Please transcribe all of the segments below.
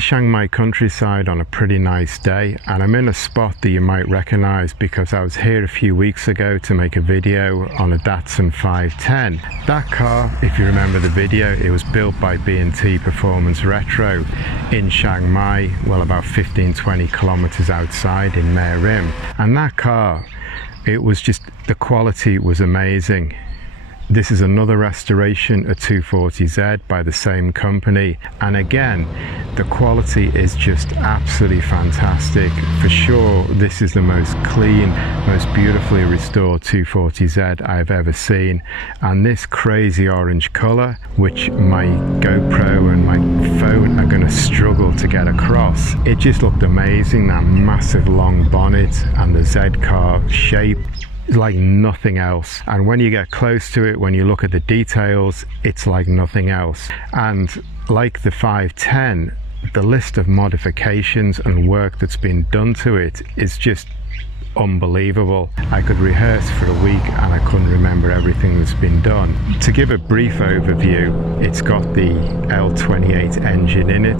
the Chiang Mai countryside on a pretty nice day, and I'm in a spot that you might recognize because I was here a few weeks ago to make a video on a Datsun 510. That car, if you remember the video, it was built by B&T Performance Retro in Chiang Mai, well, about 15-20 kilometers outside in Mae Rim. And that car, it was just, the quality was amazing. This is another restoration, a 240Z by the same company, and again the quality is just absolutely fantastic. For sure this is the most clean, most beautifully restored 240Z I've ever seen, and this crazy orange color, which my GoPro and my phone are going to struggle to get across, it just looked amazing. That massive long bonnet and the Z car shape, like nothing else, and when you get close to it, when you look at the details, it's like nothing else. And like the 510, the list of modifications and work that's been done to it is just unbelievable. I could rehearse for a week and I couldn't remember everything that's been done. To give a brief overview, it's got the L28 engine in it.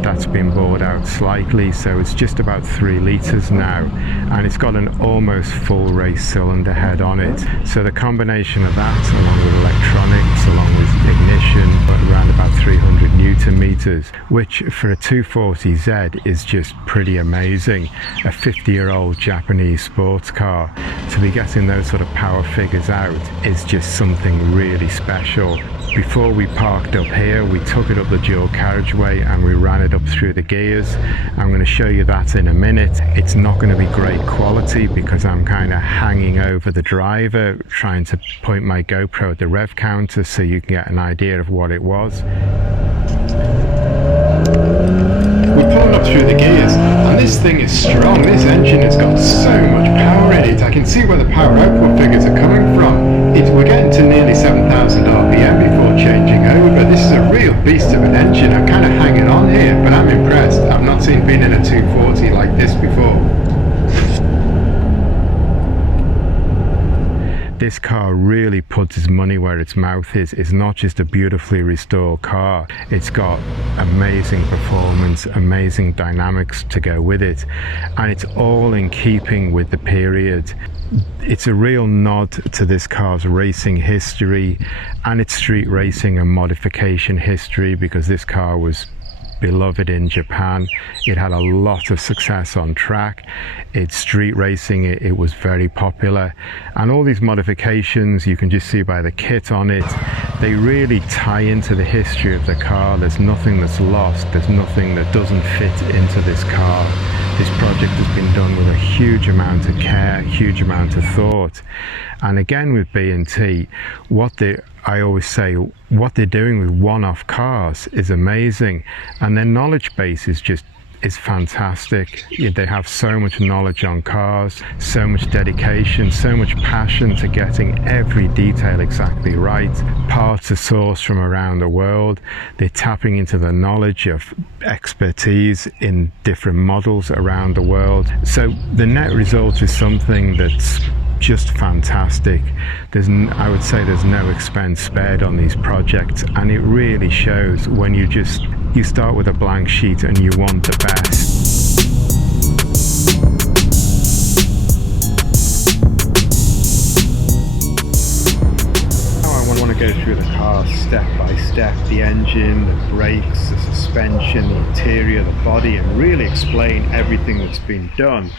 That's been bored out slightly, so it's just about 3 litres now, and it's got an almost full race cylinder head on it. So the combination of that, along with electronics, along with ignition, around about 300 Newton meters, which for a 240Z is just pretty amazing. A 50-year-old Japanese sports car, to be getting those sort of power figures out is just something really special. Before we parked up here, we took it up the dual carriageway and we ran it up through the gears. I'm going to show you that in a minute. It's not going to be great quality because I'm kind of hanging over the driver, trying to point my GoPro at the rev counter so you can get an idea of what it was. We're pulling up through the gears, and this thing is strong. This engine has got so much power in it. I can see where the power output figures are coming from. We're getting to nearly 7,000 RPM before changing over. This is a real beast of an engine. I'm kind of hanging on here, but I'm impressed. I've not been in a 240 like this before. This car really puts its money where its mouth is. It's not just a beautifully restored car. It's got amazing performance, amazing dynamics to go with it, and it's all in keeping with the period. It's a real nod to this car's racing history and its street racing and modification history, because this car was beloved in Japan. It had a lot of success on track. It's street racing, it was very popular, and all these modifications you can just see by the kit on it, they really tie into the history of the car. There's nothing that's lost, there's nothing that doesn't fit into this car. This project has been done with a huge amount of care, huge amount of thought, and again with B&T, I always say, what they're doing with one-off cars is amazing, and their knowledge base is fantastic. They have so much knowledge on cars, so much dedication, so much passion to getting every detail exactly right. Parts are sourced from around the world. They're tapping into the knowledge of expertise in different models around the world. So the net result is something that's just fantastic. I would say there's no expense spared on these projects, and it really shows when you start with a blank sheet and you want the best. Now I want to go through the car step by step, the engine, the brakes, the suspension, the interior, the body, and really explain everything that's been done.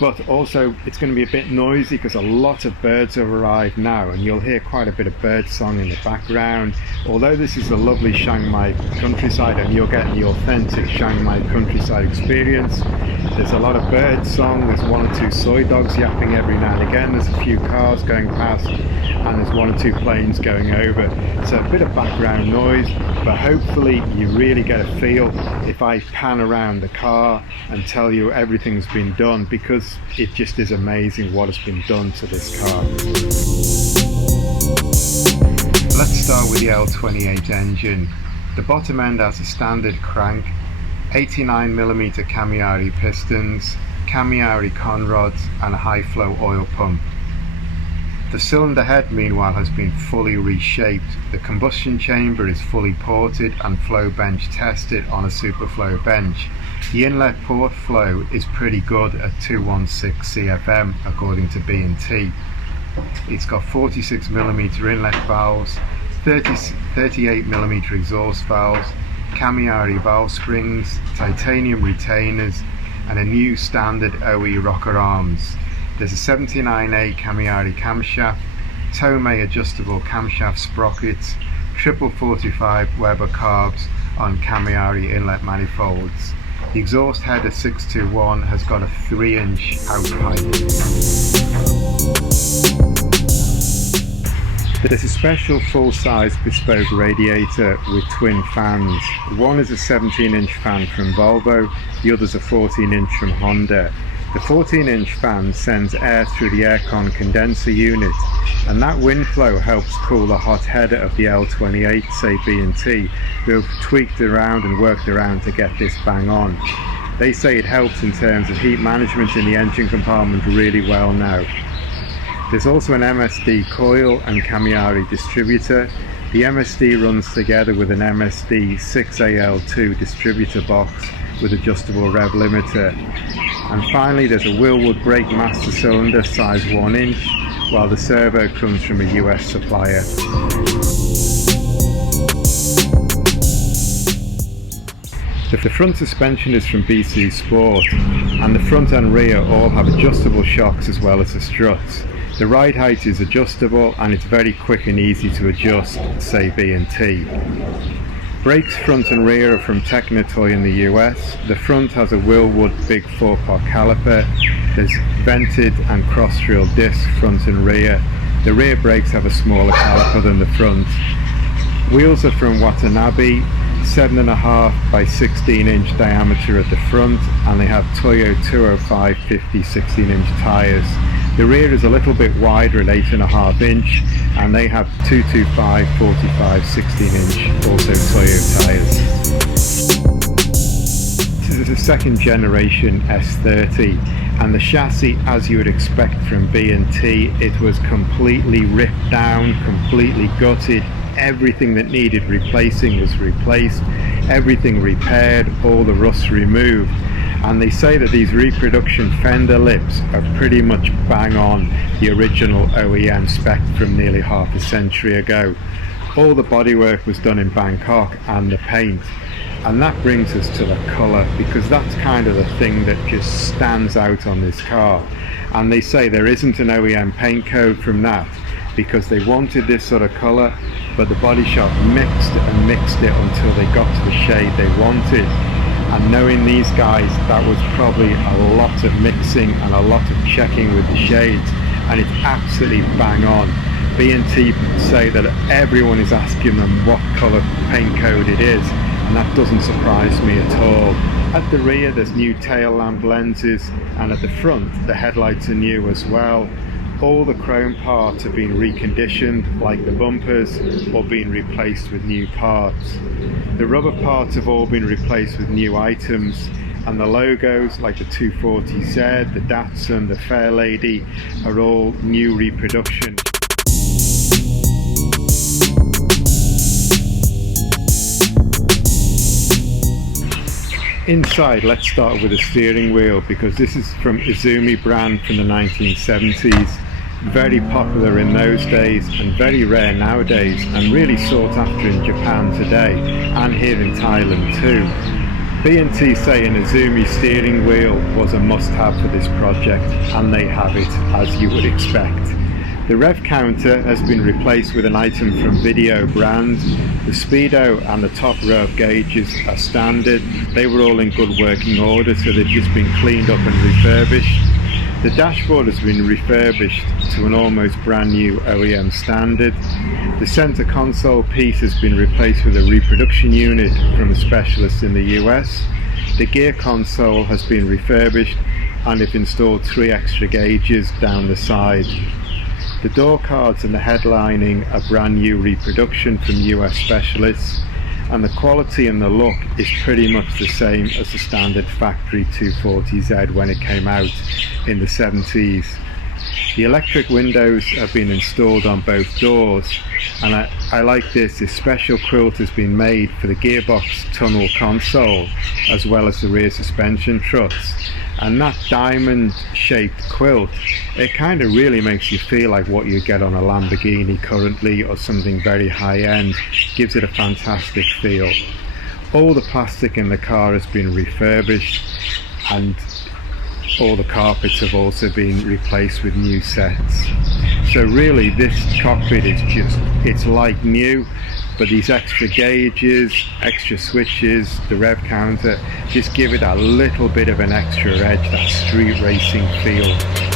But also it's going to be a bit noisy because a lot of birds have arrived now, and you'll hear quite a bit of bird song in the background. Although this is the lovely Chiang Mai countryside and you're getting the authentic Chiang Mai countryside experience, there's a lot of bird song. There's 1 or 2 soy dogs yapping every now and again. There's a few cars going past, and there's 1 or 2 planes going over. So a bit of background noise, but hopefully you really get a feel if I pan around the car and tell you everything's been done, because it just is amazing what has been done to this car. Let's start with the L28 engine. The bottom end has a standard crank, 89mm Kamiari pistons, Kamiari conrods, and a high flow oil pump. The cylinder head meanwhile has been fully reshaped. The combustion chamber is fully ported and flow bench tested on a superflow bench. The inlet port flow is pretty good at 216 CFM according to B&T. It's got 46mm inlet valves, 38mm exhaust valves, Kamiari valve springs, titanium retainers and a new standard OE rocker arms. There's a 79A Kamiari camshaft, Tomei adjustable camshaft sprockets, triple 45 Weber carbs on Kamiari inlet manifolds. The exhaust head at 621 has got a 3-inch outpipe. There's a special full-size bespoke radiator with twin fans. One is a 17-inch fan from Volvo, the other's a 14-inch from Honda. The 14-inch fan sends air through the aircon condenser unit, and that wind flow helps cool the hot header of the L28, say B&T, who have tweaked around and worked around to get this bang on. They say it helps in terms of heat management in the engine compartment really well now. There's also an MSD coil and Kamiari distributor. The MSD runs together with an MSD 6AL2 distributor box with adjustable rev limiter. And finally there's a Wilwood brake master cylinder size 1 inch, while the servo comes from a US supplier. The front suspension is from BC Sport, and the front and rear all have adjustable shocks as well as the struts. The ride height is adjustable and it's very quick and easy to adjust, say B&T. Brakes front and rear are from Technotoy in the US. The front has a Wilwood big 4-pot caliper. There's vented and cross-drilled discs front and rear. The rear brakes have a smaller caliper than the front. Wheels are from Watanabe, 7.5 by 16-inch diameter at the front, and they have Toyo 205 50 16-inch tyres. The rear is a little bit wider at 8.5 inch, and they have 225 45 16-inch also Toyo tyres. This is a second generation S30, and the chassis, as you would expect from B&T, it was completely ripped down, completely gutted. Everything that needed replacing was replaced, everything repaired, all the rust removed. And they say that these reproduction fender lips are pretty much bang on the original OEM spec from nearly half a century ago. All the bodywork was done in Bangkok and the paint. And that brings us to the colour, because that's kind of the thing that just stands out on this car. And they say there isn't an OEM paint code from that, because they wanted this sort of colour, but the body shop mixed and mixed it until they got to the shade they wanted. And knowing these guys, that was probably a lot of mixing and a lot of checking with the shades, and it's absolutely bang on. B&T say that everyone is asking them what colour paint code it is, and that doesn't surprise me at all. At the rear there's new tail lamp lenses, and at the front the headlights are new as well. All the chrome parts have been reconditioned, like the bumpers, or been replaced with new parts. The rubber parts have all been replaced with new items, and the logos, like the 240Z, the Datsun, the Fairlady, are all new reproduction. Inside, let's start with the steering wheel, because this is from Izumi brand from the 1970s. Very popular in those days and very rare nowadays, and really sought after in Japan today and here in Thailand too. B&T say an Izumi steering wheel was a must-have for this project, and they have it, as you would expect. The rev counter has been replaced with an item from Video brand. The speedo and the top row of gauges are standard. They were all in good working order, so they've just been cleaned up and refurbished. The dashboard has been refurbished to an almost brand new OEM standard. The center console piece has been replaced with a reproduction unit from a specialist in the US. The gear console has been refurbished and have installed 3 extra gauges down the side. The door cards and the headlining are brand new reproduction from US specialists, and the quality and the look is pretty much the same as the standard factory 240Z when it came out in the 70s. The electric windows have been installed on both doors, and I like this special quilt has been made for the gearbox tunnel console as well as the rear suspension struts. And that diamond shaped quilt, it kind of really makes you feel like what you get on a Lamborghini currently, or something very high end. Gives it a fantastic feel. All the plastic in the car has been refurbished, and all the carpets have also been replaced with new sets. So really this cockpit is it's like new, but these extra gauges, extra switches, the rev counter, just give it a little bit of an extra edge, that street racing feel.